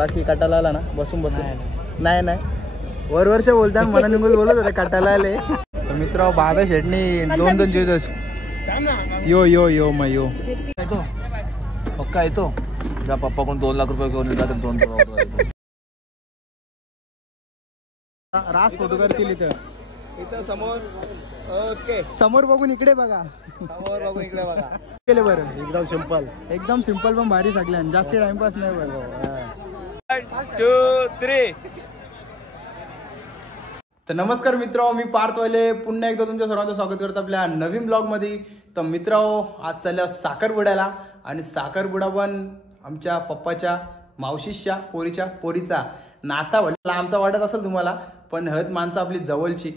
बाकी कटाला आला ना बसून बसून नाही नाही वर्ष बोलता मला निघून बोलत होते कटाला आले. तर मित्र बाबा शेटणी दोन दिवस यो यो यो मग यो येतो पक्का येतो. जा पप्पा कोण 2 लाख रुपये घेऊन येतात 2 रास फोटो करतील इथं समोर. ओके समोर बघून इकडे बघा. समोर बघून इकडे बघा. केले बरं एकदम सिंपल पण भारी सगळ्यां जास्त टाइमपास नाही बरं. 1 2 3. तर नमस्कार मित्र, मी पार्थ वाले पुन्हा एकदा तुमच्या सर्वांचं स्वागत करतो आपल्या नवीन ब्लॉग मध्ये. तर मित्र आज चालल्या साखरपुड्याला आणि साखरपुडा पण आमच्या पप्पाच्या मावशीच्या पोरीचा नाता वाटला आमचा वाटत असेल तुम्हाला, पण हळद माणसं आपली जवळची.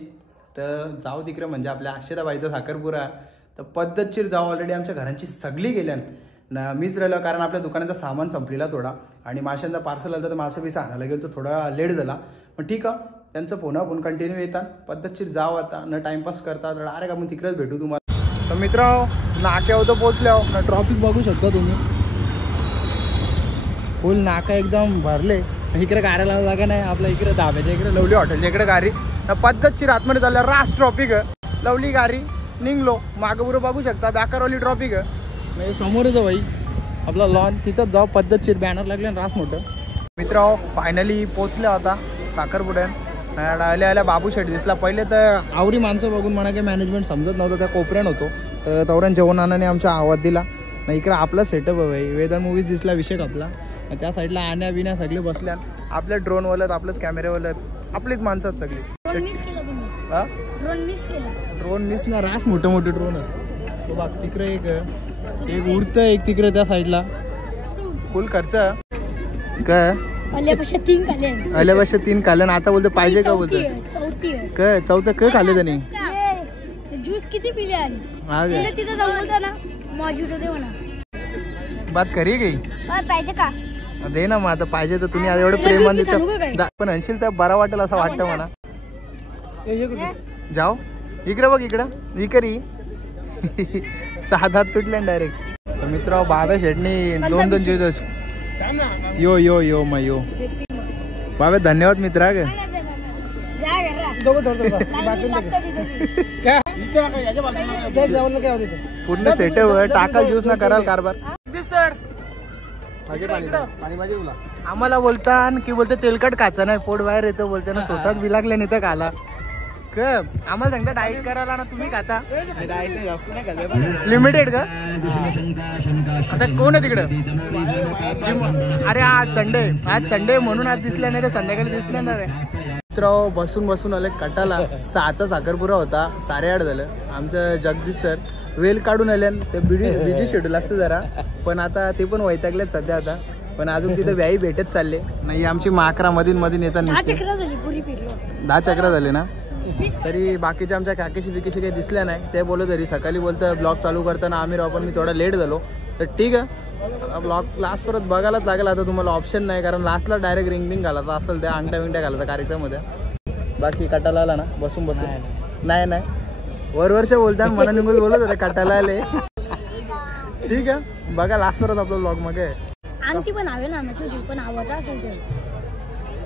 तर जाऊ तिकडे म्हणजे आपल्या अक्षताबाईचा साखरपुरा. तर पद्धतशीर जाऊ. ऑलरेडी आमच्या घरांची सगळी गेल्यान ना मीच राहिलो कारण आपल्या दुकानाचा सामान संपलेला थोडा आणि माशांचा पार्सल आलं तर मासे बिसा आणायला गेलो तर थोडा लेट झाला. पण ठीक आहे त्यांचं फोन कंटिन्यू येतात. पद्धतशीर जाऊ आता न टाइमपास करतात. डायरेक्ट आपण तिकडेच भेटू तुम्हाला. तर मित्र नाक्यावर तर पोचल्या ना ट्रॉफिक बघू शकता तुम्ही. फुल नाका एकदम भरले. इकडे गाड्याला जागा नाही. आपल्या इकडे धाब्याच्या इकडे लवली हॉटेलच्या इकडे गाडी पद्धतशीर आतमध्ये चालल्या. रास ट्रॉफिक लवली गाडी निघलो. मागं पुरं बघू शकता बॅकरवाली ट्रॉफिक म्हणजे समोरच भाई आपला लॉन. तिथंच जाऊ. पद्धतशीर बॅनर लागले रास मोठं. मित्र फायनली पोचल्या होता साखरपुड्यात. आल्या बाबू शेट दिसला. पहिले तर आवरी माणसं बघून म्हणा की मॅनेजमेंट समजत नव्हतं. त्या कोपऱ्यान होतो तर तवऱ्यान जेवणाने आमचा आवाज दिला. नाही इकडे आपला सेटअप आहे भाई. वेदन मूवीज दिसला विषय आपला. त्या साईडला आण्या बिण्या सगळे बसल्या. आपल्या ड्रोनवाल्यात आपलंच कॅमेऱ्यावाल्यात आपलीच माणसं सगळी. ड्रोन मिस ना रास मोठे मोठे ड्रोन आहेत. तो बघ तिकडे एक उडतं एक तिकडे त्या साईडला. फुल खर्च काय आल्यापासून 3 खाल्लं. आता बोलतो पाहिजे का बोलतो काय चौथं काय खाल्लं त्याने. ज्यूस किती पिले तिथे जाऊन ना मॉजिटो दे म्हणा. बात खरी गई पाहिजे का दे ना. मग आता पाहिजे तर तुम्ही एवढं प्रेमाने पण आणशील तर बरं वाटेल असं वाटतं मला. जाओ इकडे बघ इकडं इकरी 6 हात तुटले डायरेक्ट. तर मित्र बाबा शेटणी 2 दिवस यो यो यो मग यो बाबा धन्यवाद मित्रा. पूर्ण सेटअप टाका ज्यूस ना कराल कारभार. सर आम्हाला बोलता की बोलते तेलकट खायचं नाही पोट बाहेर येतं बोलते ना. स्वतःच बिलागले नाही तर खाला क आम्हाला सांगता डाएट करायला ना. तुम्ही खाता लिमिटेड का. आता कोण आहे तिकडं जिम. अरे आज संडे म्हणून आज दिसल्या नाही तर संध्याकाळी दिसल्या ना रे. मित्र बसून आले कटाला. 6चा साखरपुरा होता 8:30 झालं. आमचं जगदीश सर वेल काढून आले. ते बिजी शेड्यूल असतं जरा पण आता ते पण वैतागलेत सध्या आता. पण अजून तिथे व्याई भेटत चालले नाही. आमची माकरा मधीन येतात 10 चक्र झाले ना. तरी बाकीच्या आमच्या काकीशी काही दिसल्या नाही. ते बोलत तरी सकाळी बोलतं ब्लॉग चालू करताना आम्ही राहू पण मी थोडा लेट झालो. तर ठीक आहे ब्लॉग लास्ट परत बघायलाच लागेल. आता तुम्हाला ऑप्शन नाही कारण लास्टला डायरेक्ट रिंग घालायचं असेल त्या अंगठ्या घालायचा कार्यक्रममध्ये. बाकी कटाला आला ना बसून नाही वर्ष बोलता मला निघून बोलत होते कटाला आले. ठीक आहे बघा लास्ट परत आपला ब्लॉग मग अंगठी पण हवे ना पण आवाज असेल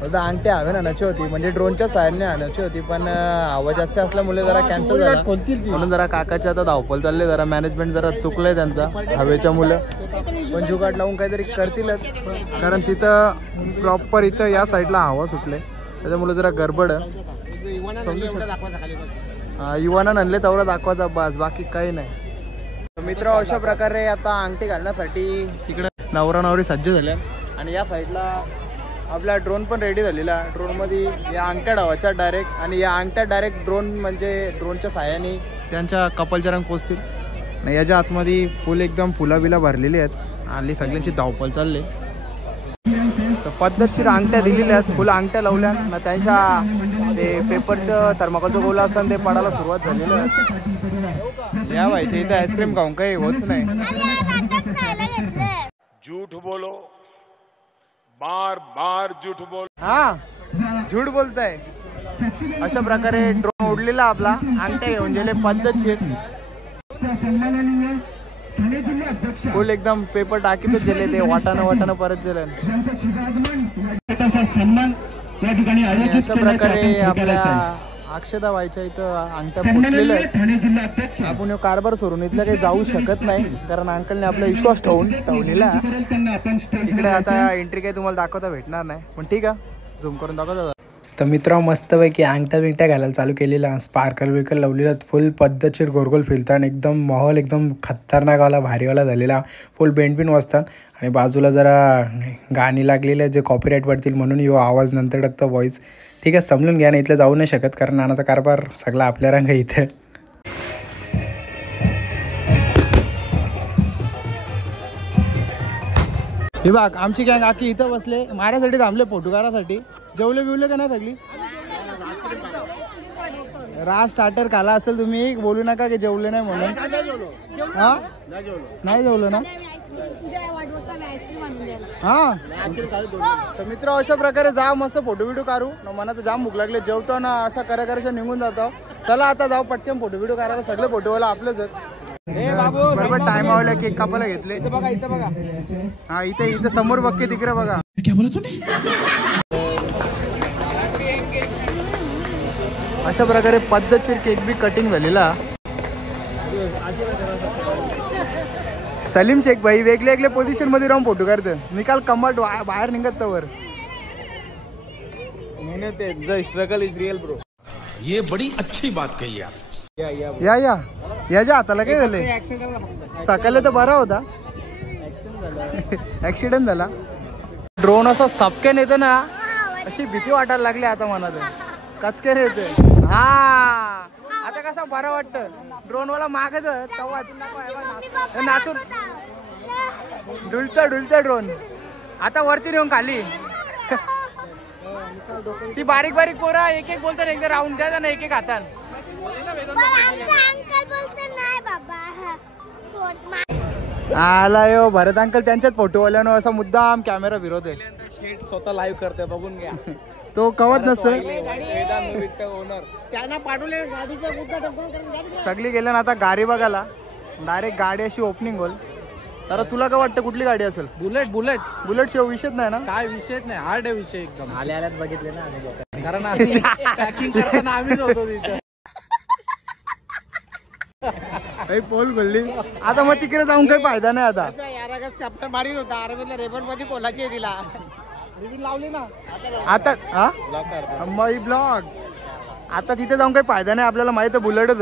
तर अंगठी हवे ना नची होती म्हणजे ड्रोनच्या साह्याने आणायची होती पण आवाज जास्त असल्यामुळे जरा कॅन्सल झाला. म्हणून जरा काकाच्या आता धावपल चालले. जरा मॅनेजमेंट जरा चुकलंय त्यांचा हवेच्या मुलं. पण जुगाड लावून काहीतरी करतीलच कारण तिथं प्रॉपर इथं या साईडला हवा सुटले त्याच्यामुळे जरा गडबड युवाना आणले तेवढा दाखवायचा बस बाकी काही नाही. मित्र अशा प्रकारे आता अंगठी घालण्यासाठी तिकडे नवरा नवरी सज्ज झाल्या आणि या साईडला आपला ड्रोन पण रेडी झालेला. ड्रोनमध्ये या अंगठ्या डावाच्या डायरेक्ट आणि या अंगठ्या डायरेक्ट ड्रोन म्हणजे ड्रोनच्या साह्याने त्यांच्या कपलच्या रंग पोचतील. याच्या आतमध्ये फुल एकदम फुलाबिला भरलेली आहेत आणि सगळ्यांची धावपळ चालली. तर पद्धतशीर अंगठ्या दिलेल्या आहेत. फुल अंगठ्या लावल्या ना. त्यांच्या ते पेपरचं थर्माकोलचं गोला असं ते पडायला सुरुवात झालेलं आहे. या व्हायचे इथे आईस्क्रीम खाऊन काही होत नाही. झूठ बोलो बार झूठ बोल. हा झूठ बोलताय. अशा प्रकारे ड्रोन उडलेला आपला अंगठ्या घेऊन गेले पद्धतशीर. फुल एकदम पेपर टाकीतच गेले ते वाटाणं परत गेले. अशा प्रकारे आपल्या अक्षता व्हायच्या इथं अंगठ्या पोचलेलं आहे. आपण कारभार सोडून इथलं काही जाऊ शकत नाही कारण अंकलने आपला विश्वास ठेवलेला. इकडे आता एंट्री काही तुम्हाला दाखवता भेटणार नाही पण ठीक आहे झूम करून दाखवता. तर मित्र मस्तपैकी अंगठ्या बिंगट्या घालायला चालू केलेला. स्पार्कल बिर्कल लावलेला फुल पद्धतशीर गोरगोल फिरतात. एकदम माहोल एकदम खतरनाकवाला भारीवाला झालेला. फुल बेंडपिन वाजतात आणि बाजूला जरा गाणी लागलेली आहे जे कॉपीराईट पडतील म्हणून यो आवाज नंतर टाकतो व्हॉइस. ठीक आहे समजून घ्या ना इथलं जाऊ नाही शकत कारण नानाचा कारभार सगळा आपल्या रंग इथे. हे बघ आमची गँग आखी इथं बसले माझ्यासाठी थांबले फोटो काढासाठी. जेवले बिवले का नाही सगळी? राज स्टार्टर खाला असेल तुम्ही बोलू नका की जेवले नाही म्हणून. हा नाही जेवलो ना हा. तर मित्र अशा प्रकारे जा मस्त फोटो बिटो काढू. मला तर जाम भूक लागले जेवतो ना असा करायच्या निघून जातो. चला आता जाऊ पटकन फोटो बिटो काढायला. सगळे फोटोवाला आपलेच आहेत. बरोबर टाइम आवला केक कापायला घेतले. इथं बघा इथं बघा. हा इथे समोर बघते तिकडे बघा. अशा प्रकारे पद्धतशीर केक बी कटिंग झालेला. सलीम शेख भाई वेगळे वेगळे पोझिशन मध्ये राहून फोटो काढतं. निकाल कमट बाहेर निघत तवर. Struggle is real bro. ये बड़ी अच्छी बात कही आप. याच्या हाताला काय झाले? सकाळी तर बरा होता. ऍक्सिडेंट झाला. ड्रोन असं सपक्यान येतं ना अशी भीती वाटायला लागली आता मला. कचकन येते. हा आता कसं बरं वाटतं. ड्रोन वाला मागच नाचून डुलता ड्रोन. आता वरती नेऊन खाली. ती बारीक बारीक पोरा एक एक बोलतात एकदा राऊंड द्या ना एक एक हातान. आला यो भरत अंकल त्यांच्याच फोटोवाल्यानं असा मुद्दाम कॅमेरा फिरवते. स्वतः लाईव्ह करते बघून घ्या. तो कवत नसतं. सगळी गेल्या ना आता गाडी बघायला. डायरेक्ट गाडी अशी ओपनिंग होईल. तर तुला काय वाटतं कुठली गाडी असेल? बुलेट शिवाय विषयच नाही ना. काय विषयच नाही. हार्ड आहे विषय एकदम. आल्यात बघितले ना कारण पॅकिंग करताना आम्हीच होतो तिथे. पोल बोलली आता मग तिकडे जाऊन काही फायदा नाही. आता चॅप्टर मारीत होता अरविंद रेबर मध्ये पोलाची दिला लावली ना आता. हा मग ब्लॉग आता तिथे जाऊन काही फायदा नाही. आपल्याला माहित आहे बुलेटच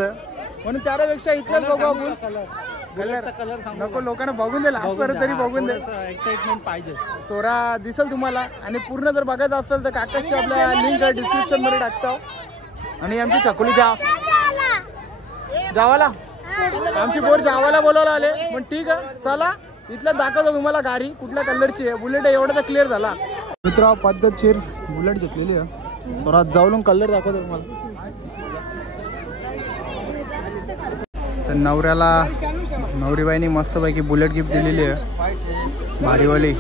म्हणून त्यापेक्षा इथलंच बघू आपण. कलर नको लोकांना बघून दे लास्टपर्यंत तरी बघून दे. एक्साइटमेंट पाहिजे. तोरा दिसेल तुम्हाला. आणि पूर्ण जर बघायचं असेल तर काकाशी आपल्या लिंक डिस्क्रिप्शन मध्ये टाकतो. आणि आमची छकुली जावाला आमची बोर जावाला बोलायला आले पण ठीक आहे चला. इथलं दाखवतो तुम्हाला गाडी कुठल्या कलरची आहे. बुलेट आहे एवढं तर क्लिअर झाला. मित्र पद्धतशीर बुलेट घेतलेली आहे. तर आज जाऊन कलर दाखवतो तुम्हाला. तर नवऱ्याला नवरीबाईनी मस्तपैकी बुलेट गिफ्ट दिलेली आहे भारीवाली.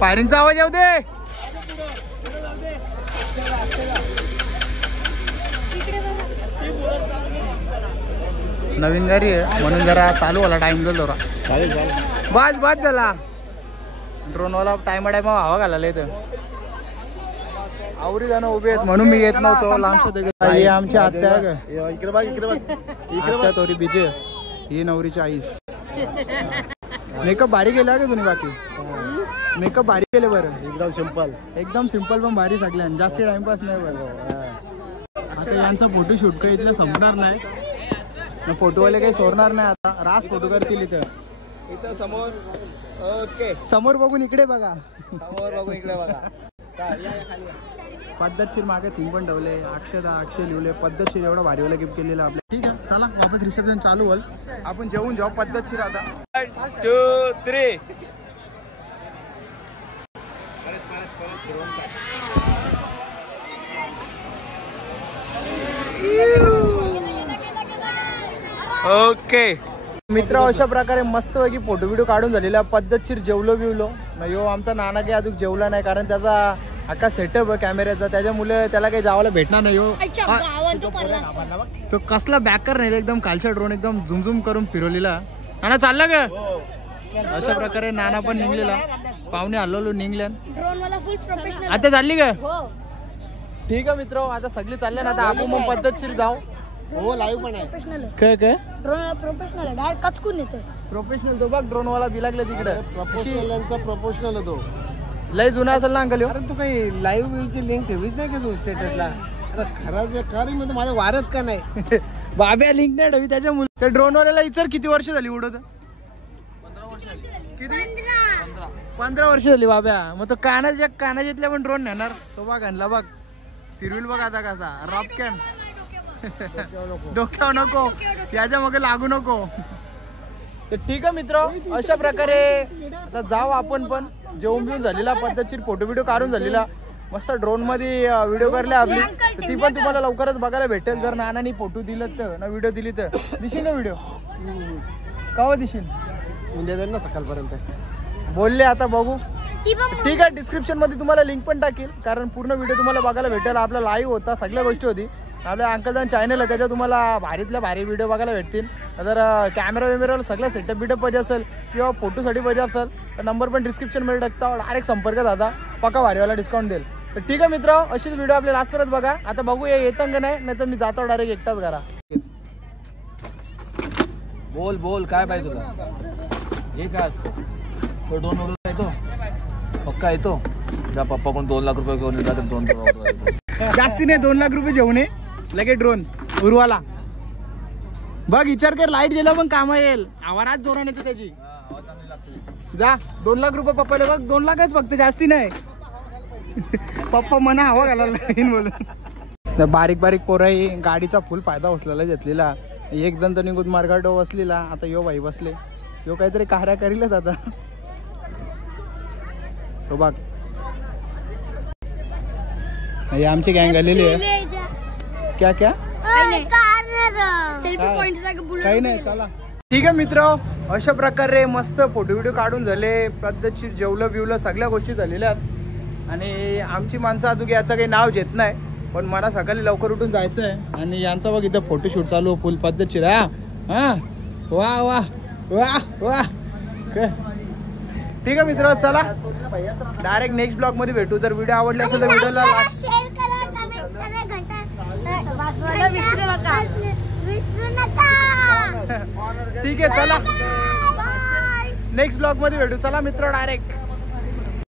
फायरिंगचा आवाज येऊ दे. नवीन गाडी आहे म्हणून जरा चालू होला टाइम झाला जरा. बाज झाला. ड्रोनवाला टाइम हवा घालायला येतं. आवरी जण उभे आहेत म्हणून मी येत नव्हतो. लांब आमची आत्या इकडे बघ इकडे तोरी बीजे. ही नवरीची आईस. मेकअप भारी केला का तुम्ही? बाकी मेकअप भारी केले बरं. एकदम सिंपल पण भारी सगळ्यांना. जास्त टाइमपास नाही बरं. आता यांचा फोटोशूट काही इथलं संपणार नाही. फोटोवाले काही सोडणार नाही. आता रास फोटो करतील इथं समोर. ओके समोर बघून इकडे बघा. समोर बघून इकडे बघा. पद्धतशीर मागे थीम पण ठेवले. अक्षय लिवले पद्धतशीर. एवढा भारीवाला गिफ्ट केलेला आपल्या. ठीक आहे चला वापस रिसेप्शन चालू होईल. आपण जेवून जाऊ पद्धतशीर. आता 1 2 3 ओके मित्र अशा प्रकारे मस्तपैकी फोटो व्हिडिओ काढून झालेला. पद्धतशीर जेवलो बिवलो. यो आमचा नाना काही अजून जेवला नाही कारण त्याचा अख्खा सेटअप आहे कॅमेऱ्याचा, त्याच्यामुळे त्याला काही जावायला भेटणार नाही हो. तो कसला बॅकर नाही एकदम कालचा ड्रोन एकदम झुमझुम करून फिरवलेला. नाना चालला का? अशा प्रकारे नाना पण निघलेला, पाहुणे हल्लो निघल्या. आता चालली का? ठीक आहे मित्र, आता सगळी चालल्या ना, आता आपण मग पद्धतशीर जाऊ. हो लाईव्ह पण आहे. काय काय ड्रोन प्रोफेशनल आहे, डायरेक्ट कचकून येतो. प्रोफेशनल तो बघ ड्रोन वाला बिलागला तिकडे. प्रोफेशनल होतो. लय जुना असेल ना अंकल. अरे तू काही लाईव्ह व्ह्यूची लिंक ठेवीच नाही का तू स्टेटसला? अरे खरंच खरी मध्ये माझ्या वारत का नाही? बाब्या लिंक नाही ठेवी त्याच्यामुळे. त्या ड्रोन वाल्याला विचार किती वर्ष झाली उडत? 15 वर्ष झाली बाब्या. मग तो कानाच्यातल्या पण ड्रोन नेणार तो. बघ आणला बघ, फिरविल बघ आता कसा रॉप कॅम. डोक्यावर नको, याच्या मग लागू नको. तर ठीक आहे मित्र, अशा प्रकारे आता जाऊ आपण पण. जेवण बिवून झालेला, पद्धतशीर फोटो बिटो काढून झालेला, मस्त ड्रोन मध्ये व्हिडिओ करले आपली. ती पण तुम्हाला लवकरच बघायला भेटेल. जर नानानी फोटो दिलं तर ना, व्हिडिओ दिली तर दिशील ना व्हिडिओ. केव्हा दिशील? उद्या ना सकाळपर्यंत बोलले. आता बघू. ठीक आहे, डिस्क्रिप्शन मध्ये तुम्हाला लिंक पण टाकेल, कारण पूर्ण व्हिडिओ तुम्हाला बघायला भेटेल. आपला लाईव्ह होता, सगळ्या गोष्टी होती. आपल्या अंकलदान चॅनल आहे, त्याच्यावर तुम्हाला भारीतल्या भारी व्हिडिओ बघायला भेटतील. जर कॅमेरा वॅमेरावर सगळं सेटअप बिटअप पाहिजे असेल किंवा फोटोसाठी पाहिजे असेल तर नंबर पण डिस्क्रिप्शनमध्ये टाकता, डायरेक्ट संपर्क साधा, पक्का भारीवाला डिस्काउंट देईल. तर ठीक आहे मित्र, अशीच व्हिडिओ आपल्या लास्ट परत बघा. आता बघू येतं का नाही तर मी जातो डायरेक्ट एकटाच घरा. बोल बोल काय पाहिजे तुला? हे काय असतं? तो ड्रोन वगैरे येतो पक्का येतो. जा पप्पाकडून 2 लाख रुपये घेऊन येतात. ड्रोन जास्ती नाही, 2 लाख रुपये जेवणे लगे ड्रोन उरवाला. बघ विचार कर, लाईट गेला पण कामा येईल. आवारात जोरान येतो त्याची. जा 2 लाख रुपये पप्पाला. बघ 2 लाखच फक्त, जास्ती नाही. पप्पा मना हवा घालायला बोलून. बारीक बारीक पोराई गाडीचा फुल फायदा उचलायला घेतलेला. एक जण तर निघून मार्गाडो बसलेला, आता यो बाई बसले. यो काहीतरी कार्या करीलच आता. तो बघ ये आमची गँग आलेली आहे. क्या क्या काही नाही, चला. ठीक आहे मित्र, अशा प्रकारे मस्त फोटो व्हिडिओ काढून झाले, पद्धतशीर जेवलं बिवलं, सगळ्या गोष्टी झालेल्या आहेत. आणि आमची माणसं अजून याचं काही नाव घेत नाही, पण मला सकाळी लवकर उठून जायचं आहे. आणि यांचा बघ इथं फोटोशूट चालू फुल पद्धतशीर. हा वा वा वा वा. ठीक आहे मित्र, चला डायरेक्ट नेक्स्ट ब्लॉग मध्ये भेटू. जर व्हिडिओ आवडला असेल तर व्हिडिओला ठीक आहे, चला नेक्स्ट ब्लॉग मध्ये भेटू. चला मित्र डायरेक्ट.